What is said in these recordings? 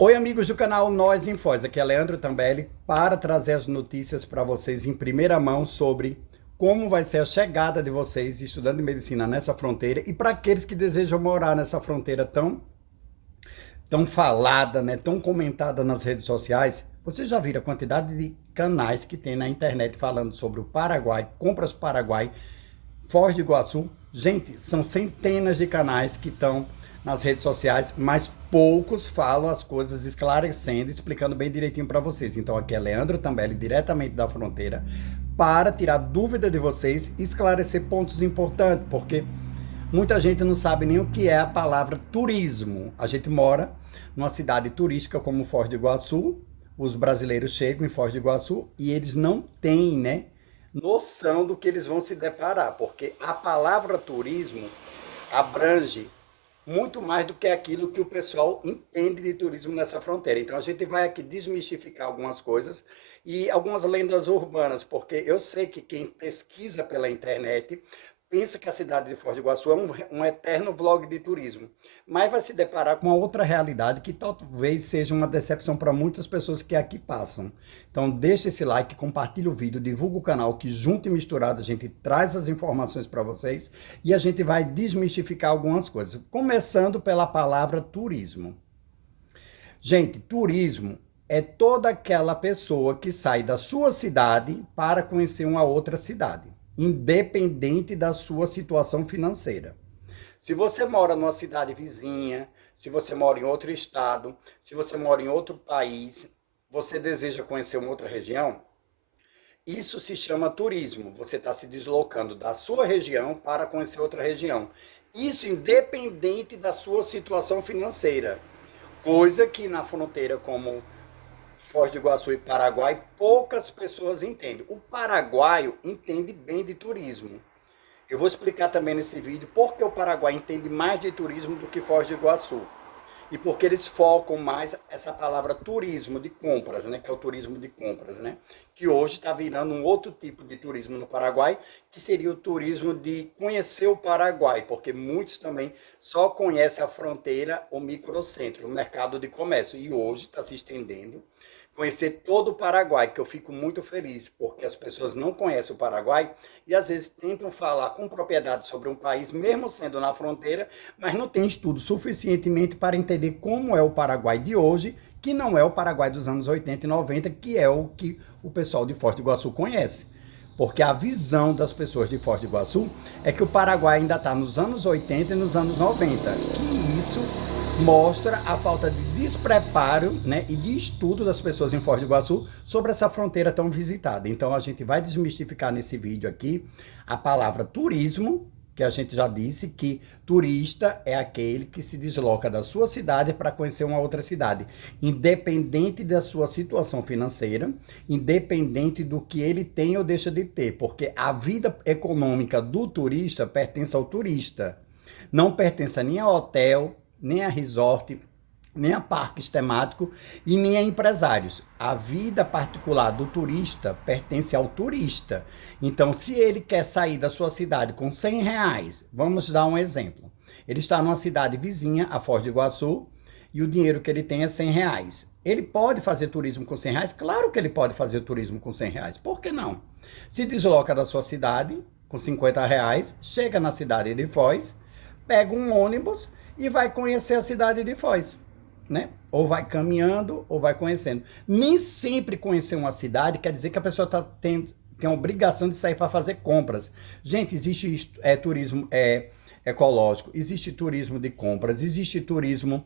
Oi, amigos do canal Nós em Foz. Aqui é Leandro Tambelli para trazer as notícias para vocês em primeira mão sobre como vai ser a chegada de vocês estudando medicina nessa fronteira e para aqueles que desejam morar nessa fronteira tão falada, né, tão comentada nas redes sociais. Vocês já viram a quantidade de canais que tem na internet falando sobre o Paraguai, Compras Paraguai, Foz do Iguaçu? Gente, são centenas de canais que estão nas redes sociais, mas poucos falam as coisas esclarecendo, explicando bem direitinho para vocês. Então aqui é Leandro Tambelli, diretamente da fronteira, para tirar dúvida de vocês e esclarecer pontos importantes, porque muita gente não sabe nem o que é a palavra turismo. A gente mora numa cidade turística como Foz do Iguaçu, os brasileiros chegam em Foz do Iguaçu e eles não têm, né, noção do que eles vão se deparar, porque a palavra turismo abrange muito mais do que aquilo que o pessoal entende de turismo nessa fronteira. Então a gente vai aqui desmistificar algumas coisas e algumas lendas urbanas, porque eu sei que quem pesquisa pela internet pensa que a cidade de Foz do Iguaçu é um eterno vlog de turismo, mas vai se deparar com uma outra realidade que talvez seja uma decepção para muitas pessoas que aqui passam. Então deixa esse like, compartilha o vídeo, divulga o canal, que junto e misturado a gente traz as informações para vocês e a gente vai desmistificar algumas coisas, começando pela palavra turismo. Gente, turismo é toda aquela pessoa que sai da sua cidade para conhecer uma outra cidade, independente da sua situação financeira. Se você mora numa cidade vizinha, se você mora em outro estado, se você mora em outro país, você deseja conhecer uma outra região, isso se chama turismo. Você está se deslocando da sua região para conhecer outra região. Isso independente da sua situação financeira. Coisa que na fronteira como Foz do Iguaçu e Paraguai, poucas pessoas entendem. O paraguaio entende bem de turismo. Eu vou explicar também nesse vídeo por que o Paraguai entende mais de turismo do que Foz do Iguaçu. E porque eles focam mais essa palavra turismo de compras, né? Que é o turismo de compras, né? Que hoje está virando um outro tipo de turismo no Paraguai, que seria o turismo de conhecer o Paraguai, porque muitos também só conhecem a fronteira, o microcentro, o mercado de comércio. E hoje está se estendendo conhecer todo o Paraguai, que eu fico muito feliz, porque as pessoas não conhecem o Paraguai e às vezes tentam falar com propriedade sobre um país, mesmo sendo na fronteira, mas não tem estudo suficientemente para entender como é o Paraguai de hoje, que não é o Paraguai dos anos 80 e 90, que é o que o pessoal de Foz do Iguaçu conhece. Porque a visão das pessoas de Foz do Iguaçu é que o Paraguai ainda está nos anos 80 e nos anos 90, que isso mostra a falta de despreparo, né, e de estudo das pessoas em Foz do Iguaçu sobre essa fronteira tão visitada. Então a gente vai desmistificar nesse vídeo aqui a palavra turismo, que a gente já disse que turista é aquele que se desloca da sua cidade para conhecer uma outra cidade, independente da sua situação financeira, independente do que ele tem ou deixa de ter, porque a vida econômica do turista pertence ao turista, não pertence nem a hotel, nem a resort, nem a parques temáticos e nem a empresários. A vida particular do turista pertence ao turista. Então, se ele quer sair da sua cidade com R$ 100, vamos dar um exemplo. Ele está numa cidade vizinha, a Foz do Iguaçu, e o dinheiro que ele tem é R$ 100. Ele pode fazer turismo com R$ 100? Claro que ele pode fazer turismo com R$ 100. Por que não? Se desloca da sua cidade com R$ 50, chega na cidade de Foz, pega um ônibus e vai conhecer a cidade de Foz, né? Ou vai caminhando, ou vai conhecendo. Nem sempre conhecer uma cidade quer dizer que a pessoa tem a obrigação de sair para fazer compras. Gente, existe turismo ecológico, existe turismo de compras, existe turismo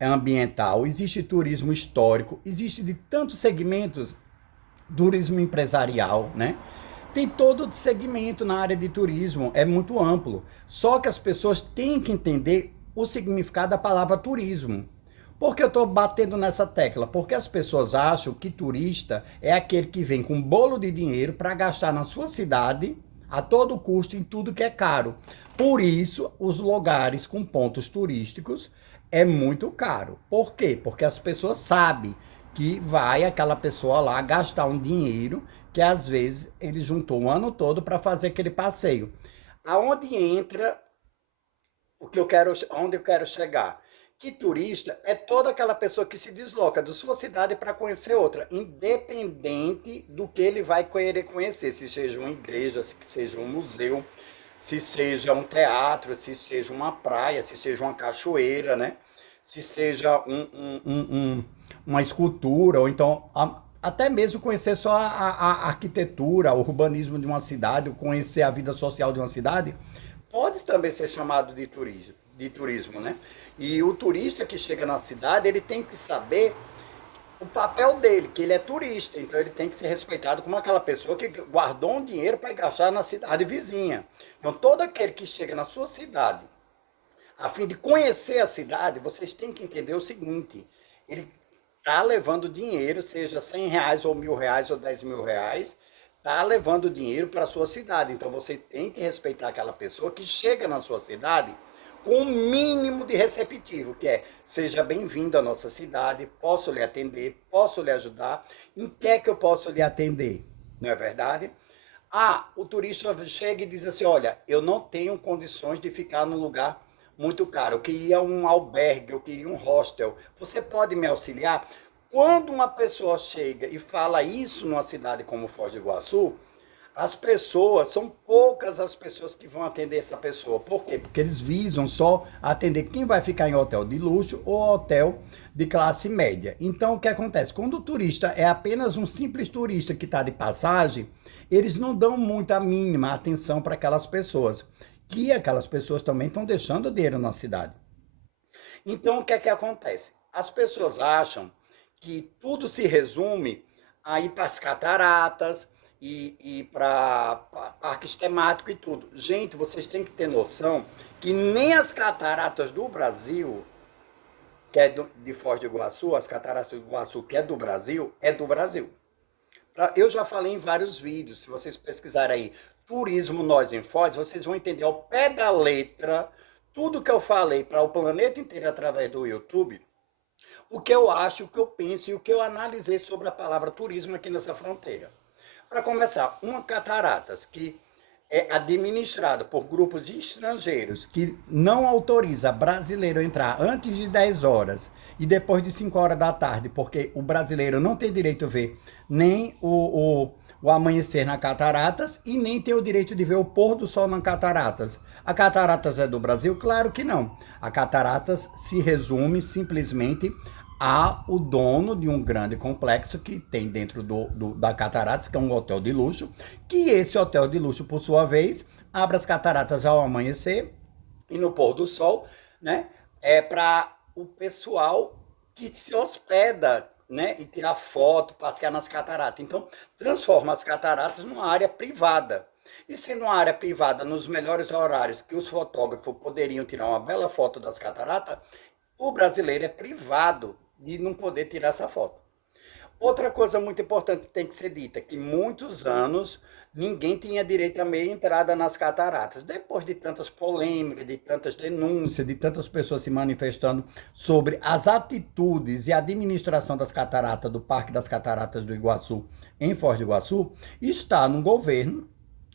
ambiental, existe turismo histórico, existe de tantos segmentos, turismo empresarial, né? Tem todo segmento na área de turismo, é muito amplo. Só que as pessoas têm que entender o significado da palavra turismo. Por que eu estou batendo nessa tecla? Porque as pessoas acham que turista é aquele que vem com um bolo de dinheiro para gastar na sua cidade a todo custo em tudo que é caro. Por isso, os lugares com pontos turísticos é muito caro. Por quê? Porque as pessoas sabem que vai aquela pessoa lá gastar um dinheiro que às vezes ele juntou o ano todo para fazer aquele passeio. Aonde entra onde eu quero chegar? Que turista é toda aquela pessoa que se desloca da sua cidade para conhecer outra, independente do que ele vai querer conhecer, se seja uma igreja, se seja um museu, se seja um teatro, se seja uma praia, se seja uma cachoeira, né? Se seja uma escultura, ou então até mesmo conhecer só a arquitetura, o urbanismo de uma cidade, ou conhecer a vida social de uma cidade, pode também ser chamado de turismo, né? E o turista que chega na cidade, ele tem que saber o papel dele, que ele é turista, então ele tem que ser respeitado como aquela pessoa que guardou um dinheiro para gastar na cidade vizinha. Então, todo aquele que chega na sua cidade, a fim de conhecer a cidade, vocês têm que entender o seguinte: ele está levando dinheiro, seja R$ 100 ou R$ 1.000 ou R$ 10.000, está levando dinheiro para a sua cidade. Então, você tem que respeitar aquela pessoa que chega na sua cidade com o mínimo de receptivo, que é: seja bem-vindo à nossa cidade, posso lhe atender, posso lhe ajudar, em que é que eu posso lhe atender? Não é verdade? Ah, o turista chega e diz assim: olha, eu não tenho condições de ficar num lugar muito caro, eu queria um albergue, eu queria um hostel, você pode me auxiliar? Quando uma pessoa chega e fala isso numa cidade como Foz do Iguaçu, as pessoas, são poucas as pessoas que vão atender essa pessoa. Por quê? Porque eles visam só atender quem vai ficar em hotel de luxo ou hotel de classe média. Então, o que acontece? Quando o turista é apenas um simples turista que está de passagem, eles não dão muita mínima atenção para aquelas pessoas. Que aquelas pessoas também estão deixando dinheiro na cidade. Então, o que é que acontece? As pessoas acham que tudo se resume a ir para as cataratas e para parques temáticos e tudo. Gente, vocês têm que ter noção que nem as cataratas do Brasil, que é de Foz do Iguaçu, as cataratas do Iguaçu, que é do Brasil. Eu já falei em vários vídeos, se vocês pesquisarem aí, Turismo Nós em Foz, vocês vão entender ao pé da letra tudo que eu falei para o planeta inteiro através do YouTube, o que eu acho, o que eu penso e o que eu analisei sobre a palavra turismo aqui nessa fronteira. Para começar, uma cataratas que é administrada por grupos estrangeiros que não autoriza brasileiro a entrar antes de 10 horas e depois de 5 horas da tarde, porque o brasileiro não tem direito a ver nem o amanhecer na cataratas e nem tem o direito de ver o pôr do sol na cataratas. A cataratas é do Brasil? Claro que não. A cataratas se resume simplesmente a o dono de um grande complexo que tem dentro da Cataratas, que é um hotel de luxo, que esse hotel de luxo, por sua vez, abre as cataratas ao amanhecer e no pôr do sol, né? É para o pessoal que se hospeda, né? E tirar foto, passear nas cataratas. Então, transforma as cataratas numa área privada. E sendo uma área privada nos melhores horários que os fotógrafos poderiam tirar uma bela foto das cataratas, o brasileiro é privado de não poder tirar essa foto. Outra coisa muito importante que tem que ser dita, que muitos anos ninguém tinha direito a meia entrada nas cataratas. Depois de tantas polêmicas, de tantas denúncias, de tantas pessoas se manifestando sobre as atitudes e a administração das cataratas, do Parque das Cataratas do Iguaçu, em Foz do Iguaçu, está no governo,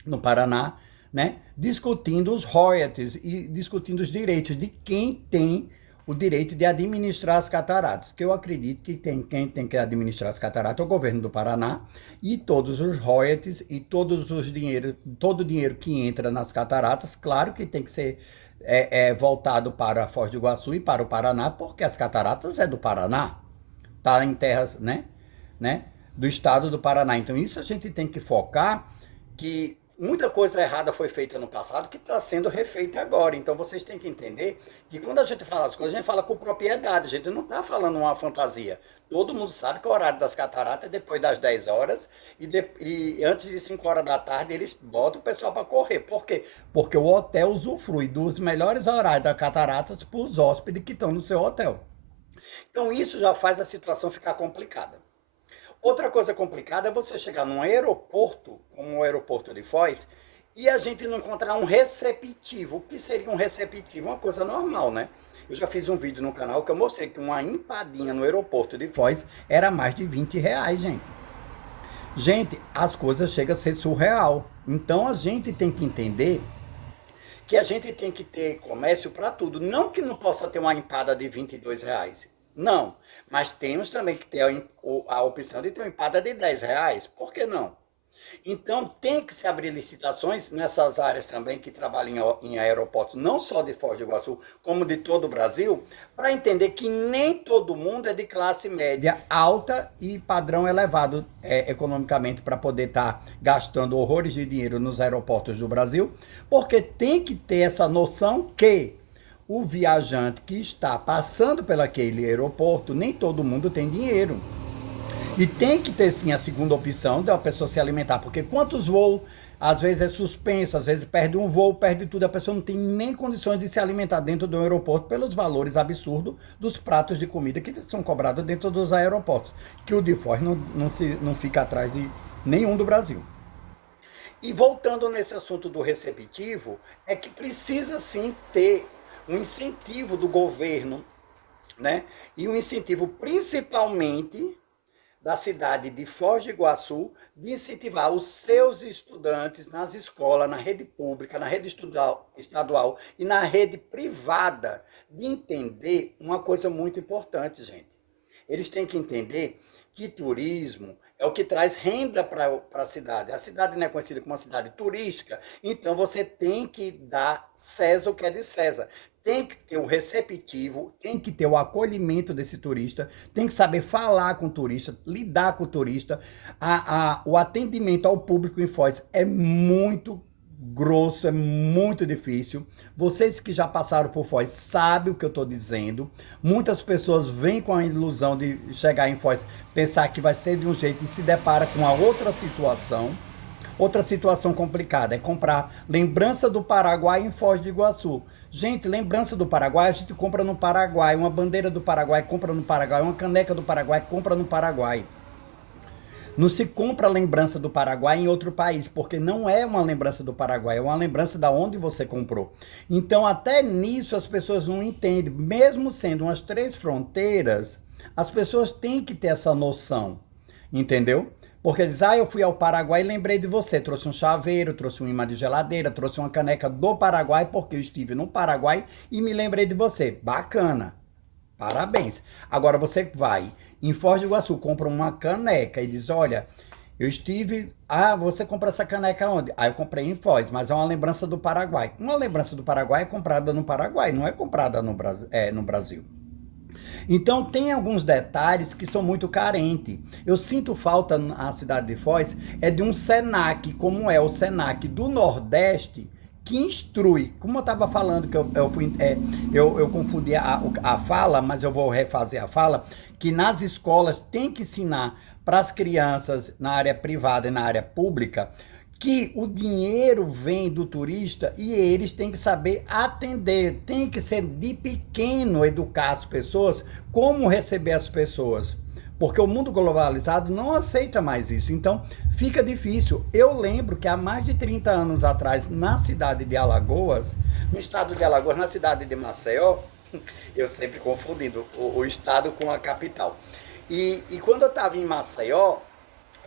no Paraná, né, discutindo os royalties e discutindo os direitos de quem tem o direito de administrar as cataratas, que eu acredito que quem tem que administrar as cataratas é o governo do Paraná, e todos os royalties e todo o dinheiro que entra nas cataratas, claro que tem que ser voltado para a Foz do Iguaçu e para o Paraná, porque as cataratas é do Paraná, está em terras, né, do estado do Paraná. Então isso a gente tem que focar, que muita coisa errada foi feita no passado que está sendo refeita agora. Então vocês têm que entender que quando a gente fala as coisas, a gente fala com propriedade, a gente não está falando uma fantasia. Todo mundo sabe que o horário das cataratas é depois das 10 horas e antes de 5 horas da tarde eles botam o pessoal para correr. Por quê? Porque o hotel usufrui dos melhores horários das cataratas para os hóspedes que estão no seu hotel. Então isso já faz a situação ficar complicada. Outra coisa complicada é você chegar num aeroporto, como o aeroporto de Foz, e a gente não encontrar um receptivo. O que seria um receptivo? Uma coisa normal, né? Eu já fiz um vídeo no canal que eu mostrei que uma empadinha no aeroporto de Foz era mais de R$ 20, gente. Gente, as coisas chegam a ser surreal. Então a gente tem que entender que a gente tem que ter comércio para tudo. Não que não possa ter uma empada de R$ 22. Não, mas temos também que ter a opção de ter uma empada de R$ 10. Por que não? Então, tem que se abrir licitações nessas áreas também que trabalham em aeroportos, não só de Foz do Iguaçu, como de todo o Brasil, para entender que nem todo mundo é de classe média alta e padrão elevado economicamente para poder estar gastando horrores de dinheiro nos aeroportos do Brasil, porque tem que ter essa noção que o viajante que está passando pelaquele aeroporto, nem todo mundo tem dinheiro. E tem que ter sim a segunda opção da pessoa se alimentar, porque quantos voos, às vezes é suspenso, às vezes perde um voo, perde tudo, a pessoa não tem nem condições de se alimentar dentro do aeroporto pelos valores absurdos dos pratos de comida que são cobrados dentro dos aeroportos, que o de Foz não fica atrás de nenhum do Brasil. E voltando nesse assunto do receptivo, é que precisa sim ter um incentivo do governo, né? E um incentivo principalmente da cidade de Foz do Iguaçu de incentivar os seus estudantes nas escolas, na rede pública, na rede estadual e na rede privada, de entender uma coisa muito importante, gente. Eles têm que entender que turismo é o que traz renda para a cidade. A cidade não é conhecida como uma cidade turística, então você tem que dar César o que é de César. Tem que ter o receptivo, tem que ter o acolhimento desse turista, tem que saber falar com o turista, lidar com o turista. O atendimento ao público em Foz é muito grosso, é muito difícil. Vocês que já passaram por Foz sabem o que eu estou dizendo. Muitas pessoas vêm com a ilusão de chegar em Foz, pensar que vai ser de um jeito e se depara com a outra situação. Outra situação complicada é comprar lembrança do Paraguai em Foz do Iguaçu. Gente, lembrança do Paraguai, a gente compra no Paraguai. Uma bandeira do Paraguai, compra no Paraguai. Uma caneca do Paraguai, compra no Paraguai. Não se compra lembrança do Paraguai em outro país, porque não é uma lembrança do Paraguai, é uma lembrança da onde você comprou. Então, até nisso as pessoas não entendem. Mesmo sendo umas 3 fronteiras, as pessoas têm que ter essa noção, entendeu? Porque diz, eu fui ao Paraguai e lembrei de você. Trouxe um chaveiro, trouxe um imã de geladeira, trouxe uma caneca do Paraguai, porque eu estive no Paraguai e me lembrei de você. Bacana. Parabéns. Agora você vai em Foz do Iguaçu, compra uma caneca e diz, olha, eu estive... você compra essa caneca onde? Eu comprei em Foz, mas é uma lembrança do Paraguai. Uma lembrança do Paraguai é comprada no Paraguai, não é comprada no Brasil. Então, tem alguns detalhes que são muito carentes. Eu sinto falta na cidade de Foz de um SENAC, como é o SENAC do Nordeste, que instrui. Como eu estava falando, que eu confundi a fala, mas eu vou refazer a fala, que nas escolas tem que ensinar para as crianças na área privada e na área pública que o dinheiro vem do turista e eles têm que saber atender, tem que ser de pequeno educar as pessoas, como receber as pessoas. Porque o mundo globalizado não aceita mais isso, então fica difícil. Eu lembro que há mais de 30 anos atrás, na cidade de Alagoas, no estado de Alagoas, na cidade de Maceió, eu sempre confundindo o estado com a capital. E quando eu estava em Maceió,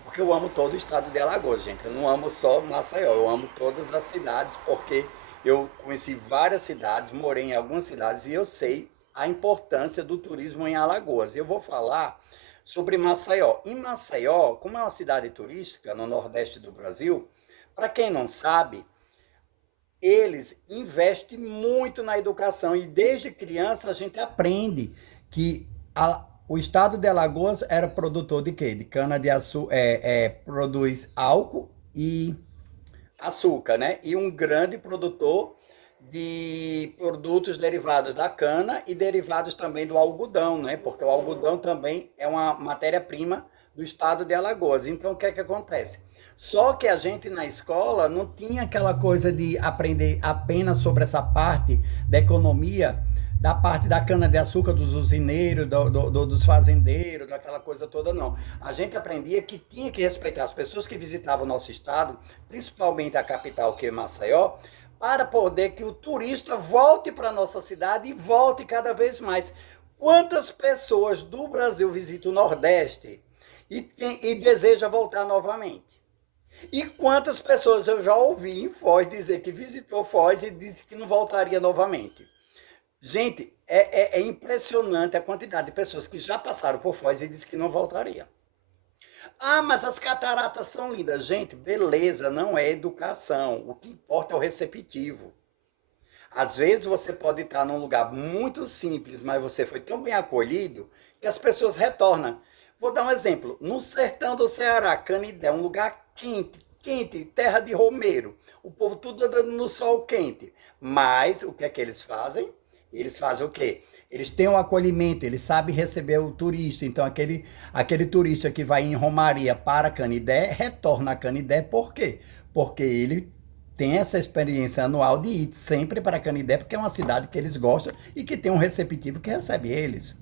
porque eu amo todo o estado de Alagoas, gente. Eu não amo só Maceió, eu amo todas as cidades, porque eu conheci várias cidades, morei em algumas cidades e eu sei a importância do turismo em Alagoas. Eu vou falar sobre Maceió. Em Maceió, como é uma cidade turística no Nordeste do Brasil, para quem não sabe, eles investem muito na educação e desde criança a gente aprende que o estado de Alagoas era produtor de quê? De cana-de-açúcar, produz álcool e açúcar, né? E um grande produtor de produtos derivados da cana e derivados também do algodão, né? Porque o algodão também é uma matéria-prima do estado de Alagoas. Então, o que é que acontece? Só que a gente na escola não tinha aquela coisa de aprender apenas sobre essa parte da economia, da parte da cana-de-açúcar, dos usineiros, dos fazendeiros, daquela coisa toda, não. A gente aprendia que tinha que respeitar as pessoas que visitavam o nosso estado, principalmente a capital, que é Maceió, para poder que o turista volte para a nossa cidade e volte cada vez mais. Quantas pessoas do Brasil visitam o Nordeste e deseja voltar novamente? E quantas pessoas eu já ouvi em Foz dizer que visitou Foz e disse que não voltaria novamente? Gente, é impressionante a quantidade de pessoas que já passaram por Foz e disse que não voltaria. Ah, mas as cataratas são lindas. Gente, beleza, não é educação. O que importa é o receptivo. Às vezes você pode estar num lugar muito simples, mas você foi tão bem acolhido que as pessoas retornam. Vou dar um exemplo. No sertão do Ceará, Canidé, um lugar quente, quente, terra de romeiro. O povo tudo andando no sol quente. Mas o que é que eles fazem? Eles fazem o quê? Eles têm um acolhimento, eles sabem receber o turista. Então, aquele turista que vai em Romaria para Canidé, retorna a Canidé. Por quê? Porque ele tem essa experiência anual de ir sempre para Canidé, porque é uma cidade que eles gostam e que tem um receptivo que recebe eles.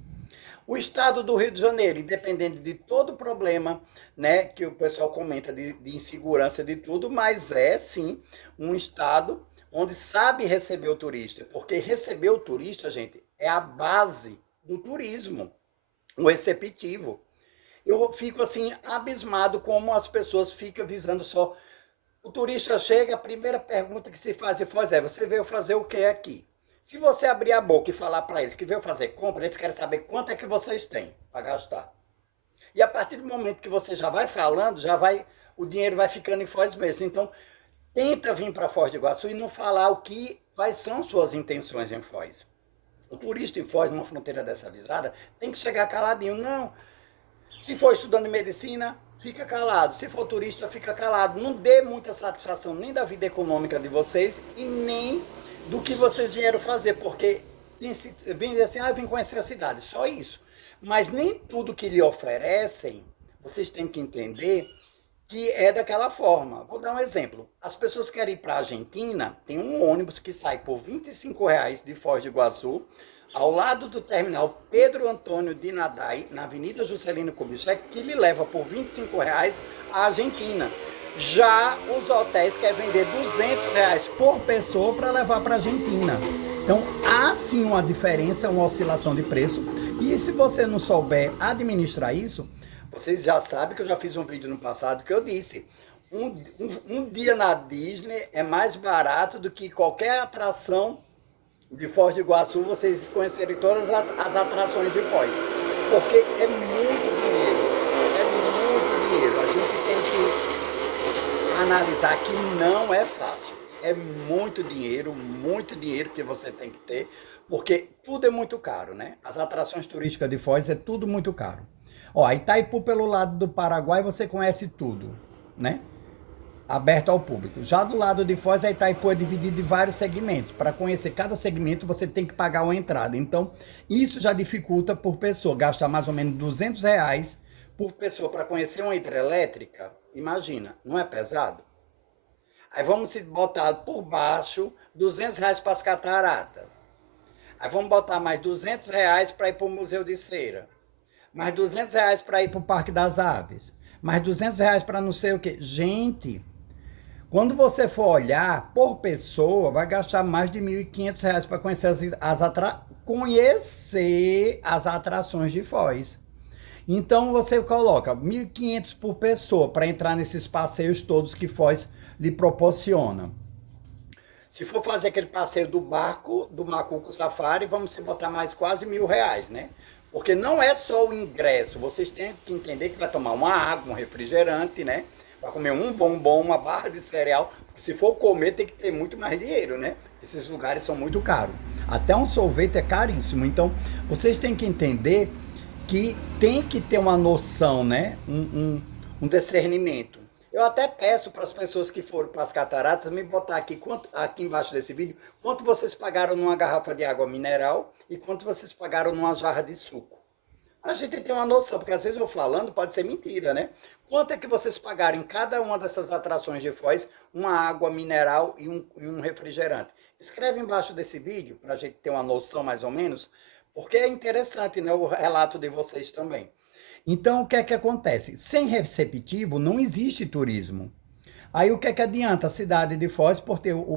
O estado do Rio de Janeiro, independente de todo o problema, né, que o pessoal comenta de insegurança de tudo, mas é sim um estado onde sabe receber o turista, porque receber o turista, gente, é a base do turismo, o receptivo. Eu fico assim abismado como as pessoas ficam visando só. O turista chega, a primeira pergunta que se faz e faz é: você veio fazer o que aqui? Se você abrir a boca e falar para eles que veio fazer compra, eles querem saber quanto é que vocês têm para gastar. E a partir do momento que você já vai falando, o dinheiro vai ficando em Foz mesmo. Então, tenta vir para Foz do Iguaçu e não falar quais são suas intenções em Foz. O turista em Foz, numa fronteira dessa avisada, tem que chegar caladinho. Não, se for estudando medicina, fica calado. Se for turista, fica calado. Não dê muita satisfação nem da vida econômica de vocês e nem do que vocês vieram fazer, porque vem dizer assim, vim conhecer a cidade, só isso. Mas nem tudo que lhe oferecem, vocês têm que entender que é daquela forma. Vou dar um exemplo. As pessoas querem ir para a Argentina, tem um ônibus que sai por R$ 25 de Foz do Iguaçu, ao lado do terminal Pedro Antônio de Nadai, na Avenida Juscelino Kubitschek, que lhe leva por R$ 25 à Argentina. Já os hotéis querem vender R$ 200 por pessoa para levar para a Argentina. Então, há sim uma diferença, uma oscilação de preço. E se você não souber administrar isso, vocês já sabem que eu já fiz um vídeo no passado que eu disse: um dia na Disney é mais barato do que qualquer atração de Foz do Iguaçu, vocês conhecerem todas as atrações de Foz. Porque é muito dinheiro. É muito dinheiro. A gente tem que analisar que não é fácil. É muito dinheiro que você tem que ter, porque tudo é muito caro, né? As atrações turísticas de Foz é tudo muito caro. Ó, Itaipu pelo lado do Paraguai você conhece tudo, né? Aberto ao público. Já do lado de Foz, a Itaipu é dividido em vários segmentos. Para conhecer cada segmento, você tem que pagar uma entrada. Então, isso já dificulta por pessoa. Gasta mais ou menos R$ 200 por pessoa para conhecer uma hidrelétrica. Imagina, não é pesado? Aí vamos se botar por baixo R$ 200 para as cataratas. Aí vamos botar mais R$ 200 para ir para o Museu de Cera. Mais R$ 200 para ir para o Parque das Aves. Mais R$ 200 para não sei o quê. Gente, quando você for olhar por pessoa, vai gastar mais de R$ 1.500 para conhecer as atrações de Foz. Então você coloca R$ 1.500 por pessoa para entrar nesses passeios todos que Foz lhe proporciona. Se for fazer aquele passeio do barco, do Macuco Safari, vamos botar mais quase R$ 1.000, né? Porque não é só o ingresso, vocês têm que entender que vai tomar uma água, um refrigerante, né? Vai comer um bombom, uma barra de cereal. Se for comer, tem que ter muito mais dinheiro, né? Esses lugares são muito caros. Até um sorvete é caríssimo. Então, vocês têm que entender que tem que ter uma noção, né? Um discernimento. Eu até peço para as pessoas que foram para as cataratas me botar aqui embaixo desse vídeo quanto vocês pagaram numa garrafa de água mineral e quanto vocês pagaram numa jarra de suco. A gente tem uma noção, porque às vezes eu falando pode ser mentira, né? Quanto é que vocês pagaram em cada uma dessas atrações de Foz uma água mineral e um refrigerante? Escreve embaixo desse vídeo para a gente ter uma noção mais ou menos, porque é interessante, né, o relato de vocês também. Então, o que é que acontece? Sem receptivo, não existe turismo. Aí, o que é que adianta a cidade de Foz por ter o